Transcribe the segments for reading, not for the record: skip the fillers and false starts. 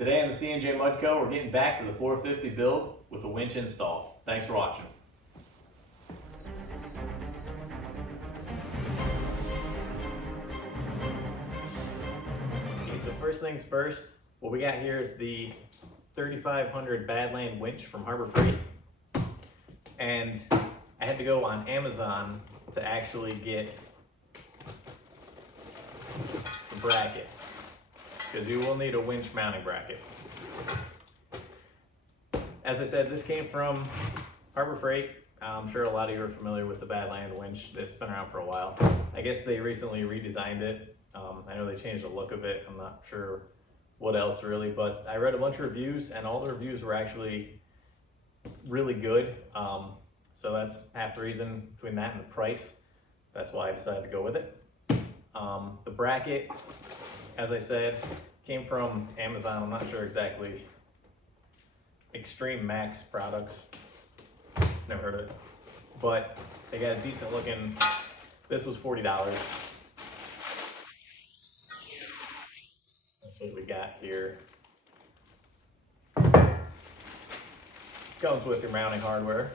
Today on the C&J Mud Co, we're getting back to the 450 build with the winch installed. Thanks for watching. Okay, so first things first, what we got here is the 3500 Badland winch from Harbor Freight. And I had to go on Amazon to actually get the bracket, because you will need a winch mounting bracket. As I said, this came from Harbor Freight. I'm sure a lot of you are familiar with the Badland winch. It's been around for a while. I guess they recently redesigned it. I know they changed the look of it. I'm not sure what else really, but I read a bunch of reviews and all the reviews were actually really good. So that's half the reason between that and the price. That's why I decided to go with it. The bracket, as I said, came from Amazon. I'm not sure exactly. Extreme Max Products. Never heard of it. But they got a decent looking, this was $40. That's what we got here. Comes with your mounting hardware.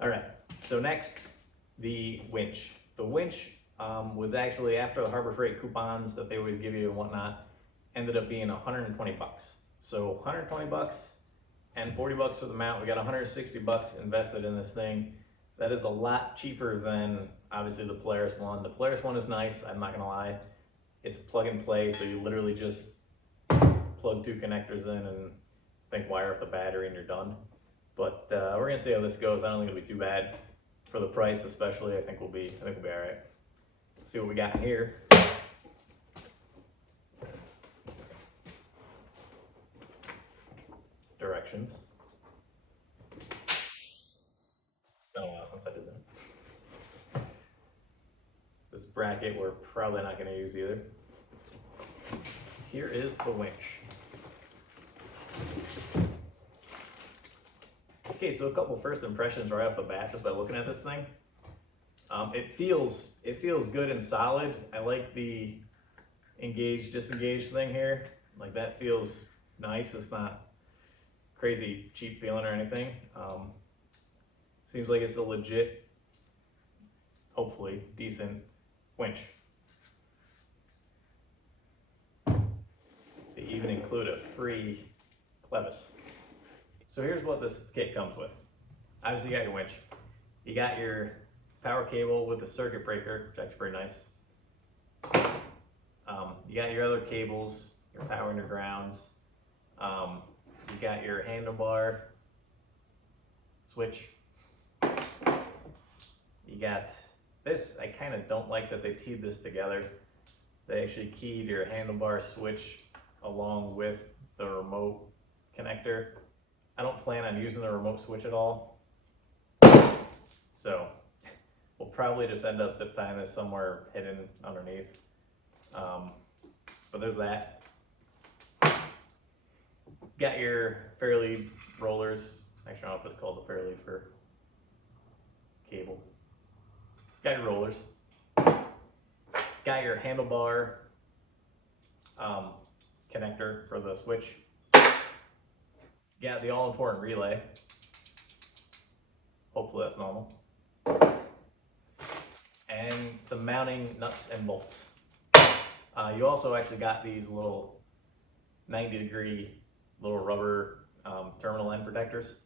All right, so next, the winch. The winch was actually, after the Harbor Freight coupons that they always give you and whatnot, ended up being 120 bucks. So 120 bucks and 40 bucks for the mount. We got 160 bucks invested in this thing. That is a lot cheaper than obviously the Polaris one. The Polaris one is nice, I'm not gonna lie. It's plug and play, so you literally just plug two connectors in and wire up the battery and you're done. But we're gonna see how this goes. I don't think it'll be too bad. For the price especially, I think we'll be all right. Let's see what we got in here. Directions. It's been a while since I did that. This bracket we're probably not going to use either. Here is the winch. Okay, so a couple first impressions right off the bat just by looking at this thing. It feels good and solid. I like the engage disengage thing here. Like, that feels nice. It's not crazy cheap feeling or anything. Seems like it's a legit, hopefully decent winch. They even include a free clevis. So here's what this kit comes with. Obviously you got your winch. You got your power cable with the circuit breaker, which is actually pretty nice. You got your other cables, your power and your grounds. You got your handlebar switch. You got this. I kind of don't like that they keyed this together. They actually keyed your handlebar switch along with the remote connector. I don't plan on using the remote switch at all. So we'll probably just end up zip tying this somewhere hidden underneath. But there's that. Got your Fairlead rollers. Actually, I don't know if it's called the Fairlead for cable. Got your rollers. Got your handlebar connector for the switch. Got the all-important relay. Hopefully that's normal. And some mounting nuts and bolts. You also actually got these little 90-degree little rubber terminal end protectors.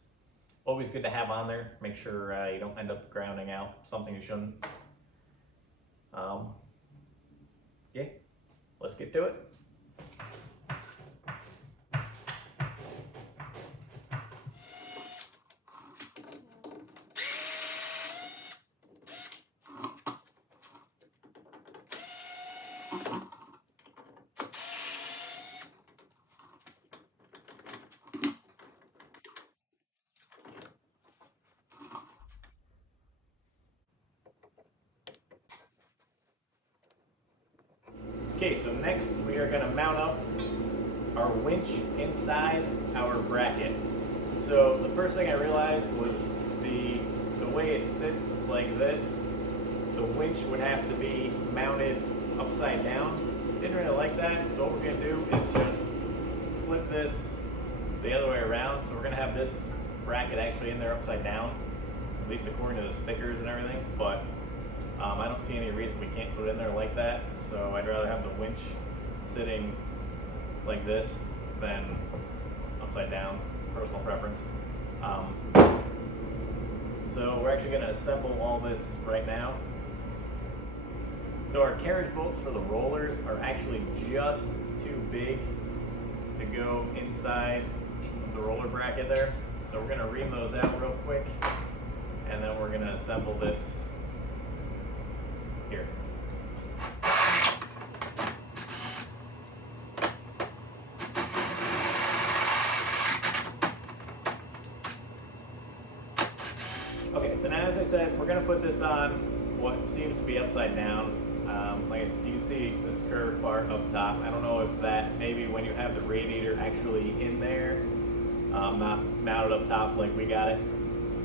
Always good to have on there. Make sure you don't end up grounding out something you shouldn't. Yeah, let's get to it. Okay, so next we are going to mount up our winch inside our bracket. So the first thing I realized was the way it sits like this, the winch would have to be mounted upside down. Didn't really like that, so what we're gonna do is just flip this the other way around. So we're gonna have this bracket actually in there upside down, at least according to the stickers and everything, but I don't see any reason we can't put it in there like that, so I'd rather have the winch sitting like this than upside down, personal preference. So we're actually gonna assemble all this right now. So our carriage bolts for the rollers are actually just too big to go inside the roller bracket there. So we're gonna ream those out real quick, and then we're gonna assemble this here. Okay, so now as I said, we're gonna put this on what seems to be upside down. You can see this curved part up top. I don't know if that, maybe when you have the radiator actually in there, not mounted up top like we got it,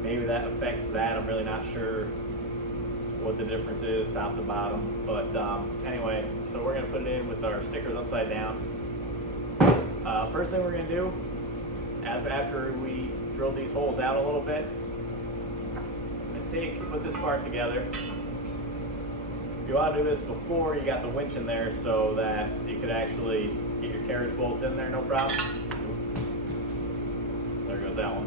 maybe that affects that. I'm really not sure what the difference is top to bottom, but anyway, so we're gonna put it in with our stickers upside down. First thing we're gonna do, after we drill these holes out a little bit, put this part together. You want to do this before you got the winch in there so that you could actually get your carriage bolts in there, no problem. There goes that one.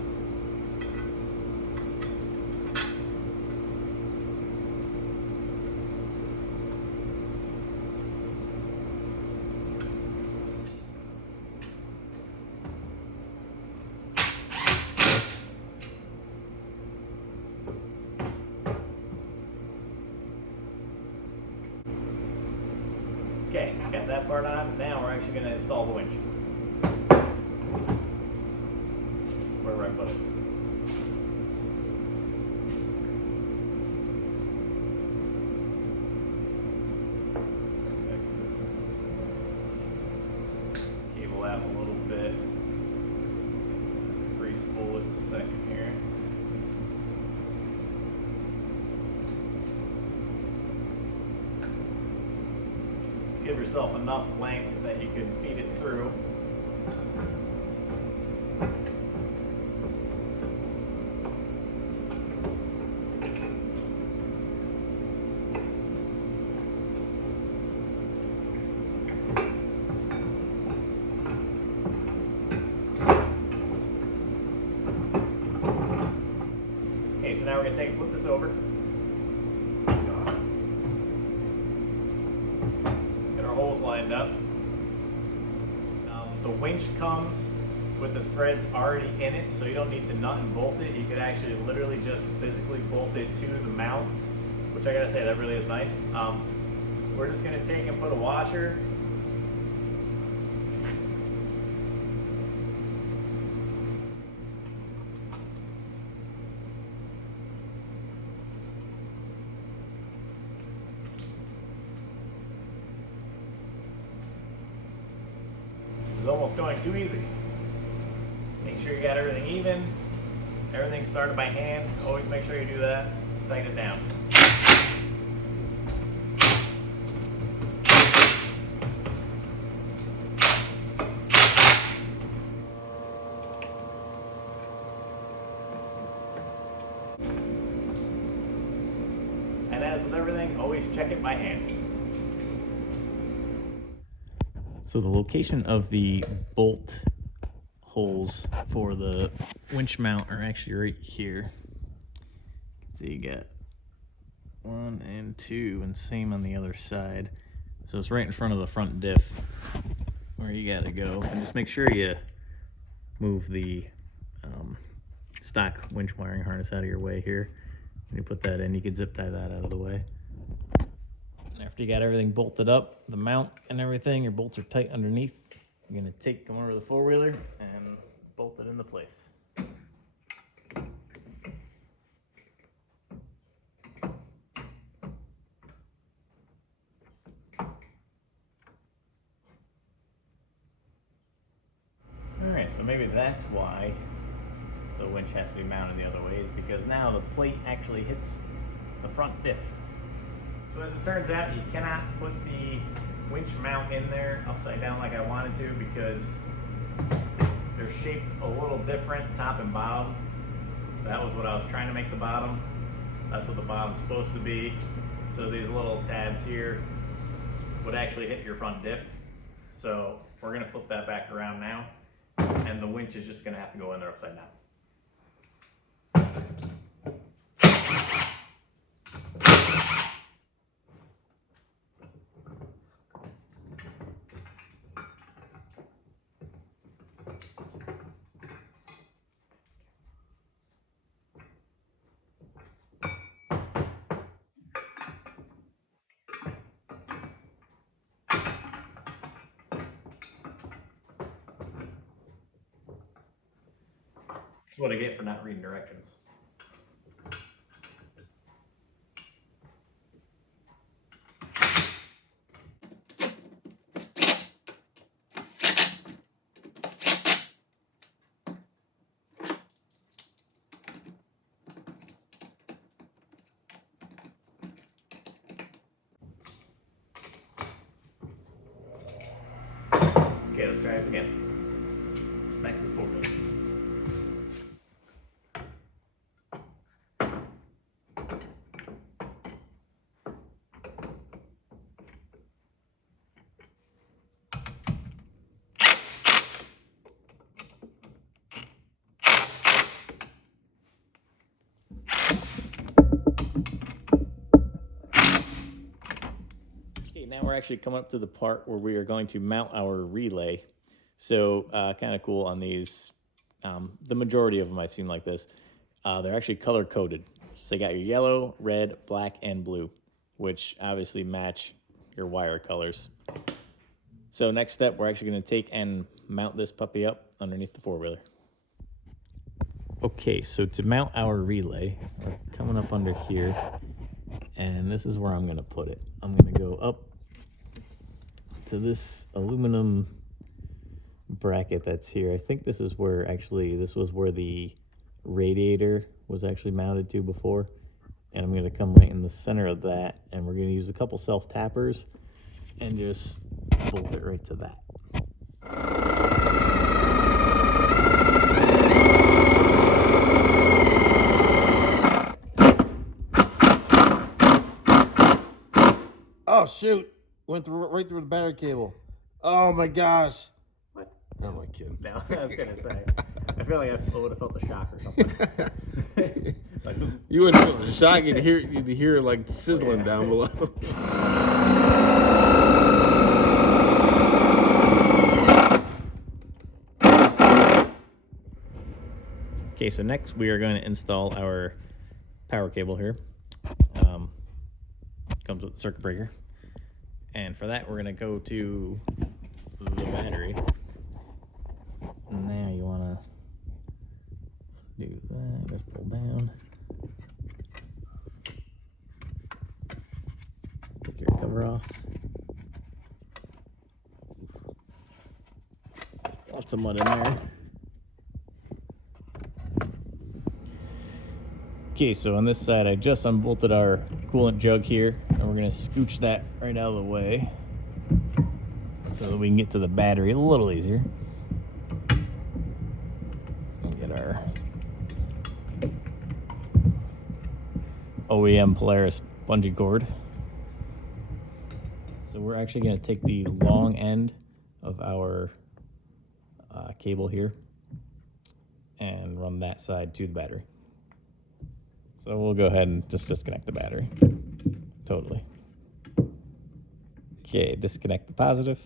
Okay, got that part on. Now we're actually going to install the winch. Wherever I put it. Cable out a little bit. Free spool it a second here. Give yourself enough length that you can feed it through. Okay, so now we're going to flip this over. Lined up. The winch comes with the threads already in it, so you don't need to nut and bolt it. You could actually literally just physically bolt it to the mount, which I gotta say, that really is nice. We're just gonna take and put a washer . Is almost going too easy. Make sure you got everything even. Everything started by hand. Always make sure you do that. Tighten it down. And as with everything, always check it by hand. So the location of the bolt holes for the winch mount are actually right here. So you got 1 and 2, and same on the other side. So it's right in front of the front diff where you gotta go. And just make sure you move the stock winch wiring harness out of your way here. When you put that in, you can zip tie that out of the way. After you got everything bolted up, the mount and everything, your bolts are tight underneath. You're gonna come over to the four-wheeler and bolt it into place. Alright, so maybe that's why the winch has to be mounted the other way, is because now the plate actually hits the front diff. So as it turns out, you cannot put the winch mount in there upside down like I wanted to because they're shaped a little different, top and bottom. That was what I was trying to make the bottom. That's what the bottom's supposed to be. So these little tabs here would actually hit your front diff. So we're gonna flip that back around now, and the winch is just gonna have to go in there upside down. That's what I get for not reading directions. Okay, let's try this again. Back to the four-wheel. Okay, now we're actually coming up to the part where we are going to mount our relay. So kind of cool on these. The majority of them I've seen like this. They're actually color coded. So you got your yellow, red, black, and blue, which obviously match your wire colors. So next step, we're actually going to take and mount this puppy up underneath the four-wheeler. Okay, so to mount our relay, we're coming up under here, and this is where I'm going to put it. I'm going to go up to this aluminum bracket that's here. I think this is where this was where the radiator was actually mounted to before. And I'm going to come right in the center of that, and we're going to use a couple self-tappers and just bolt it right to that. Oh shoot! Went right through the battery cable. Oh my gosh! What? Oh my kid. No, I was gonna say. I feel like I would have felt the shock or something. Like, You wouldn't feel the shock. You'd hear like sizzling down below. Okay, so next we are going to install our power cable here. Comes with the circuit breaker. And for that, we're going to go to the battery. Now you want to do that, just pull down. Take your cover off. Lots of mud in there. Okay, so on this side, I just unbolted our coolant jug here, and we're going to scooch that right out of the way so that we can get to the battery a little easier. Get our OEM Polaris bungee cord. So we're actually going to take the long end of our cable here and run that side to the battery. So we'll go ahead and just disconnect the battery. Totally. Okay, disconnect the positive.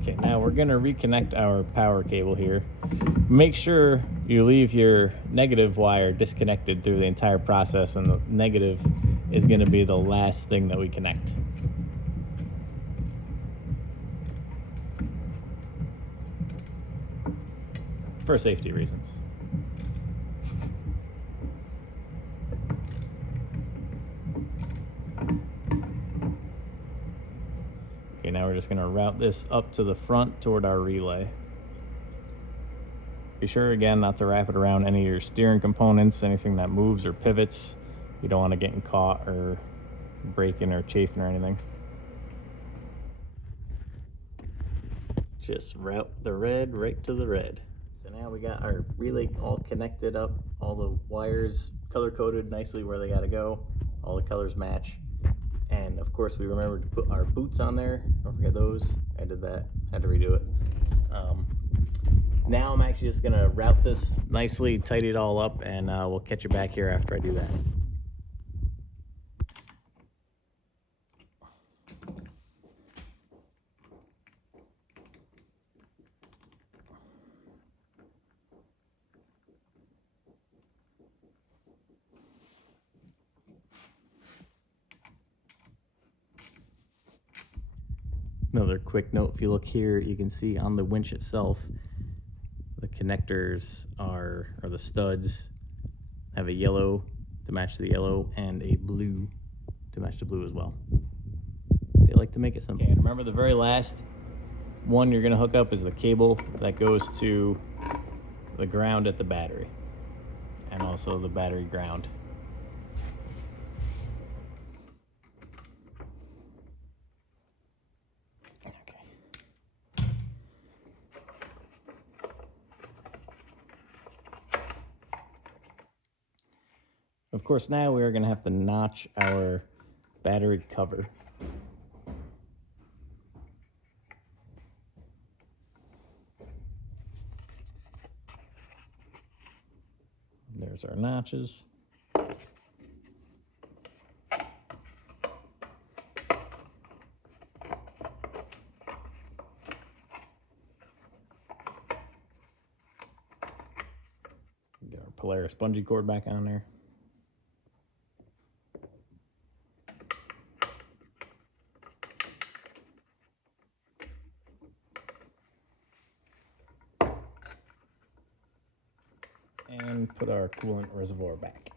Okay, now we're going to reconnect our power cable here. Make sure you leave your negative wire disconnected through the entire process, and the negative is going to be the last thing that we connect. For safety reasons. Okay, now we're we're just gonna route this up to the front toward our relay. Be sure again not to wrap it around any of your steering components, anything that moves or pivots. You don't want to get caught or breaking or chafing or anything. Just route the red right to the red. So now we got our relay all connected up, all the wires color coded nicely where they gotta go, all the colors match. And of course we remembered to put our boots on there. Don't forget those. I did that, had to redo it. Now I'm actually just gonna route this nicely, tidy it all up, and we'll catch you back here after I do that. Another quick note, if you look here, you can see on the winch itself, the connectors or the studs have a yellow to match the yellow and a blue to match the blue as well. They like to make it simple. Okay, and remember the very last one you're gonna hook up is the cable that goes to the ground at the battery, and also the battery ground. Of course, now we are going to have to notch our battery cover. There's our notches. Get our Polaris bungee cord back on there. And put our coolant reservoir back.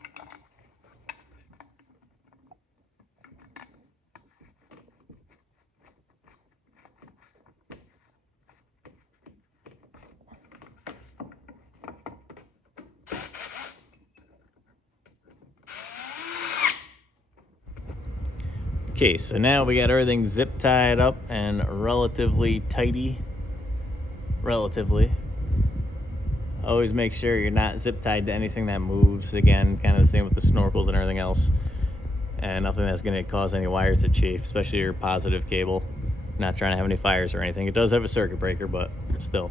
Okay, so now we got everything zip tied up and relatively tidy. Relatively. Always make sure you're not zip tied to anything that moves. Again, kind of the same with the snorkels and everything else. And nothing that's going to cause any wires to chafe, especially your positive cable. Not trying to have any fires or anything. It does have a circuit breaker, but still.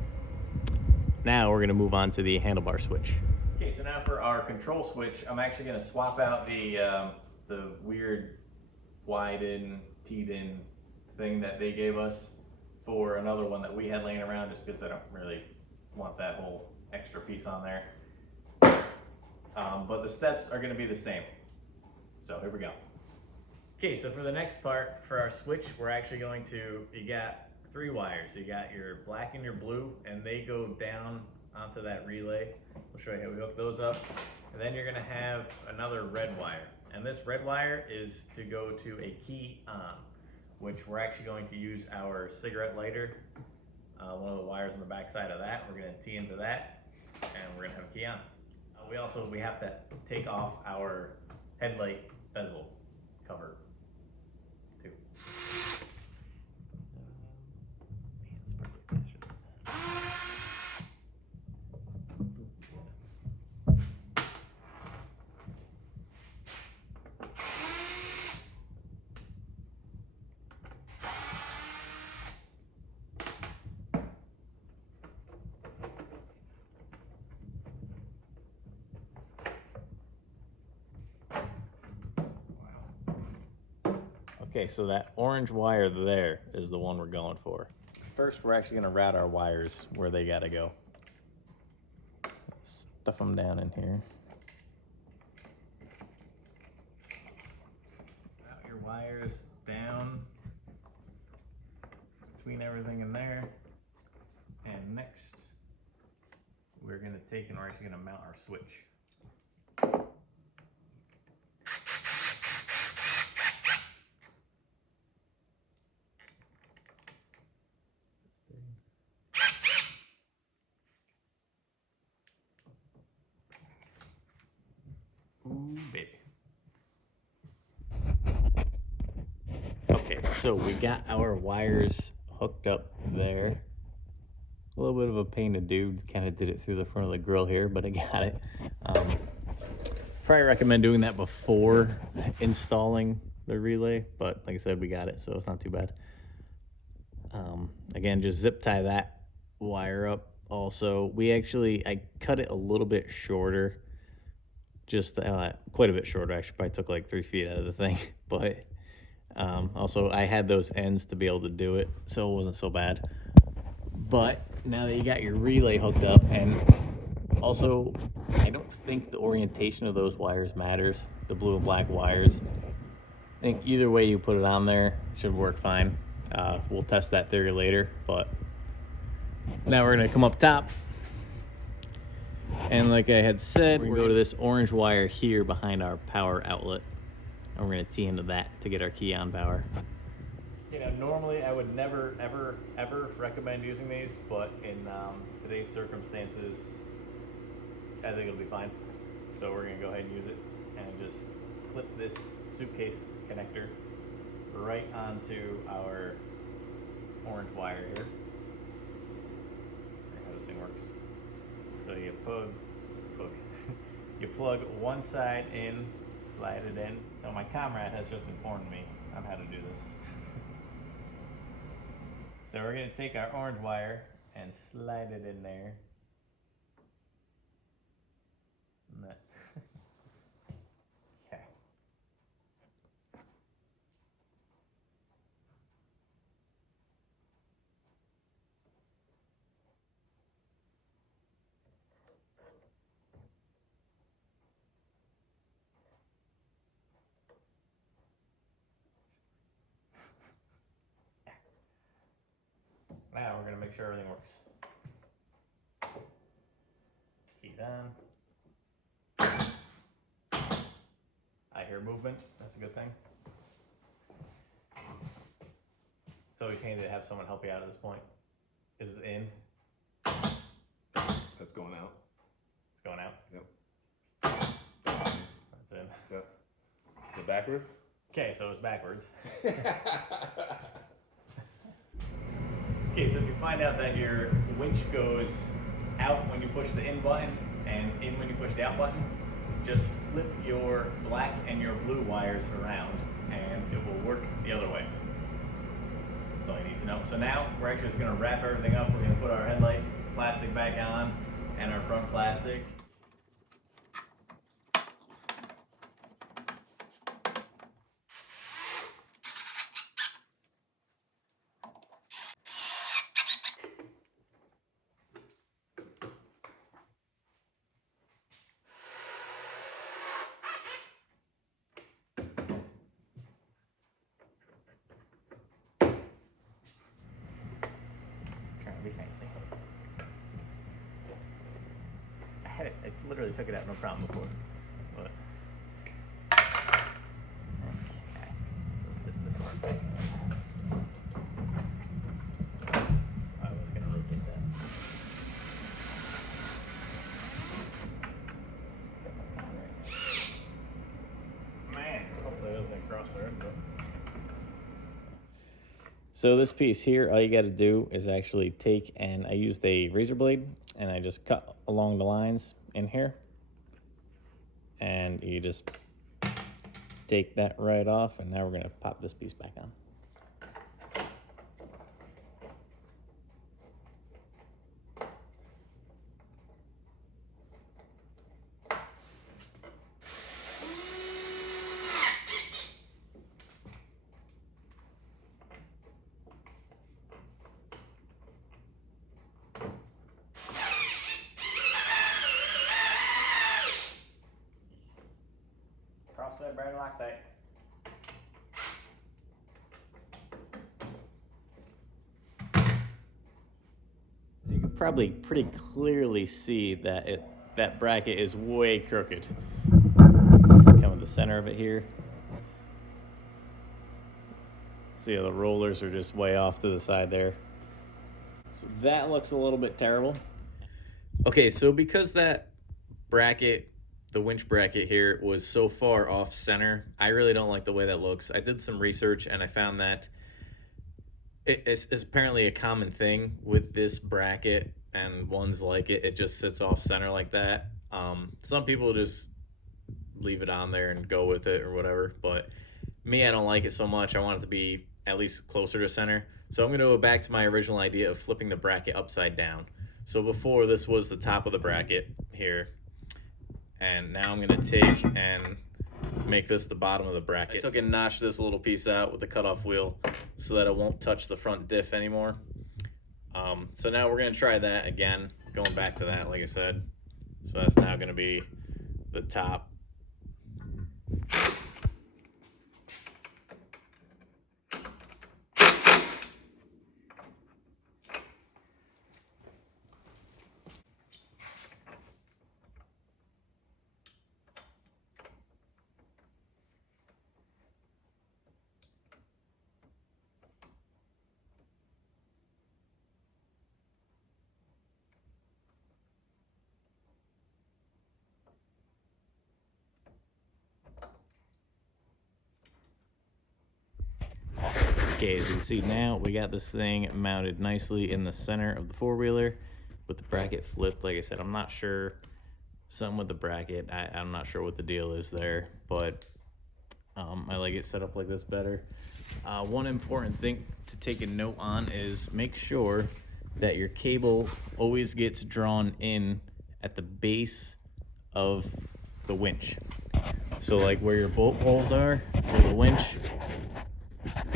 Now we're going to move on to the handlebar switch. Okay, so now for our control switch, I'm actually going to swap out the weird wide-in, teed-in thing that they gave us for another one that we had laying around, just because I don't really want that whole extra piece on there. But the steps are going to be the same. So here we go. Okay, so for the next part, for our switch, we're actually going to, you got 3 wires. You got your black and your blue, and they go down onto that relay. We'll show you how we hook those up. And then you're gonna have another red wire. And this red wire is to go to a key on, which we're actually going to use our cigarette lighter. One of the wires on the back side of that, we're gonna tee into that, and we're gonna have a key on. We have to take off our headlight bezel cover too. Okay, so that orange wire there is the one we're going for. First, we're actually gonna route our wires where they gotta go. Stuff them down in here. Route your wires down between everything in there. And next, we're gonna take and we're actually gonna mount our switch. So we got our wires hooked up there. A little bit of a pain to do. Kind of did it through the front of the grill here, but I got it. Probably recommend doing that before installing the relay, but like I said, we got it, so it's not too bad. Again, just zip tie that wire up. Also, I cut it a little bit shorter, just quite a bit shorter. Actually, probably took like 3 feet out of the thing, but also I had those ends to be able to do it, so it wasn't so bad. But now that you got your relay hooked up, and also I don't think the orientation of those wires matters, the blue and black wires. I think either way you put it on there should work fine. We'll test that theory later, but now we're gonna come up top, and like I had said, we're gonna go to this orange wire here behind our power outlet, and we're gonna tee into that to get our key on power. You know, normally I would never, ever recommend using these, but in today's circumstances, I think it'll be fine. So we're gonna go ahead and use it, and just clip this suitcase connector right onto our orange wire here. How this thing works. So you you plug one side in, slide it in. So my comrade has just informed me on how to do this. So we're gonna take our orange wire and slide it in there. And that. Okay. Now we're gonna make sure everything works. Keys on. I hear movement, that's a good thing. It's always handy to have someone help you out at this point. Is it in? That's going out. It's going out? Yep. That's in. Yep. The backward? Okay, so it's backwards. Okay, so if you find out that your winch goes out when you push the in button and in when you push the out button, just flip your black and your blue wires around and it will work the other way. That's all you need to know. So now we're actually just gonna wrap everything up. We're gonna put our headlight plastic back on and our front plastic. Trying to be fancy. I literally took it out no problem before. But okay. So zip this one. I was gonna rotate that. Man, hopefully it doesn't cross there. So this piece here, all you got to do is actually take, and I used a razor blade and I just cut along the lines in here, and you just take that right off, and now we're going to pop this piece back on. Cross that bracket like that. So you can probably pretty clearly see that that bracket is way crooked. Come in the center of it here. See how the rollers are just way off to the side there. So that looks a little bit terrible. Okay, so because that bracket, the winch bracket here, was so far off center, I really don't like the way that looks. I did some research and I found that it's apparently a common thing with this bracket and ones like it. It just sits off center like that. Some people just leave it on there and go with it or whatever. But me, I don't like it so much. I want it to be at least closer to center. So I'm going to go back to my original idea of flipping the bracket upside down. So before, this was the top of the bracket here. And now I'm going to take and make this the bottom of the bracket. I took and notched this little piece out with the cutoff wheel so that it won't touch the front diff anymore. So now we're going to try that again, going back to that, like I said. So that's now going to be the top. Okay, as you can see now, we got this thing mounted nicely in the center of the four-wheeler with the bracket flipped. Like I said, I'm not sure, something with the bracket. I'm not sure what the deal is there, but I like it set up like this better. One important thing to take a note on is make sure that your cable always gets drawn in at the base of the winch. So like where your bolt holes are to the winch.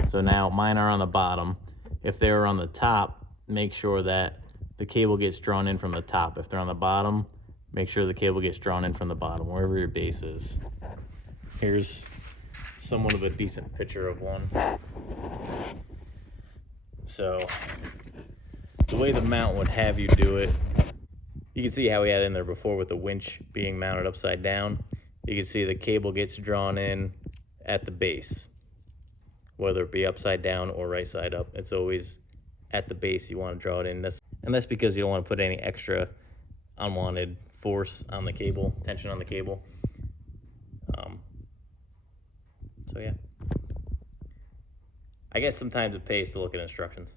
So now mine are on the bottom. If they're on the top, make sure that the cable gets drawn in from the top. If they're on the bottom, make sure the cable gets drawn in from the bottom, wherever your base is. Here's somewhat of a decent picture of one. So the way the mount would have you do it, you can see how we had it in there before with the winch being mounted upside down. You can see the cable gets drawn in at the base, whether it be upside down or right side up. It's always at the base you want to draw it in. And that's because you don't want to put any extra unwanted force on the cable, tension on the cable. So yeah. I guess sometimes it pays to look at instructions.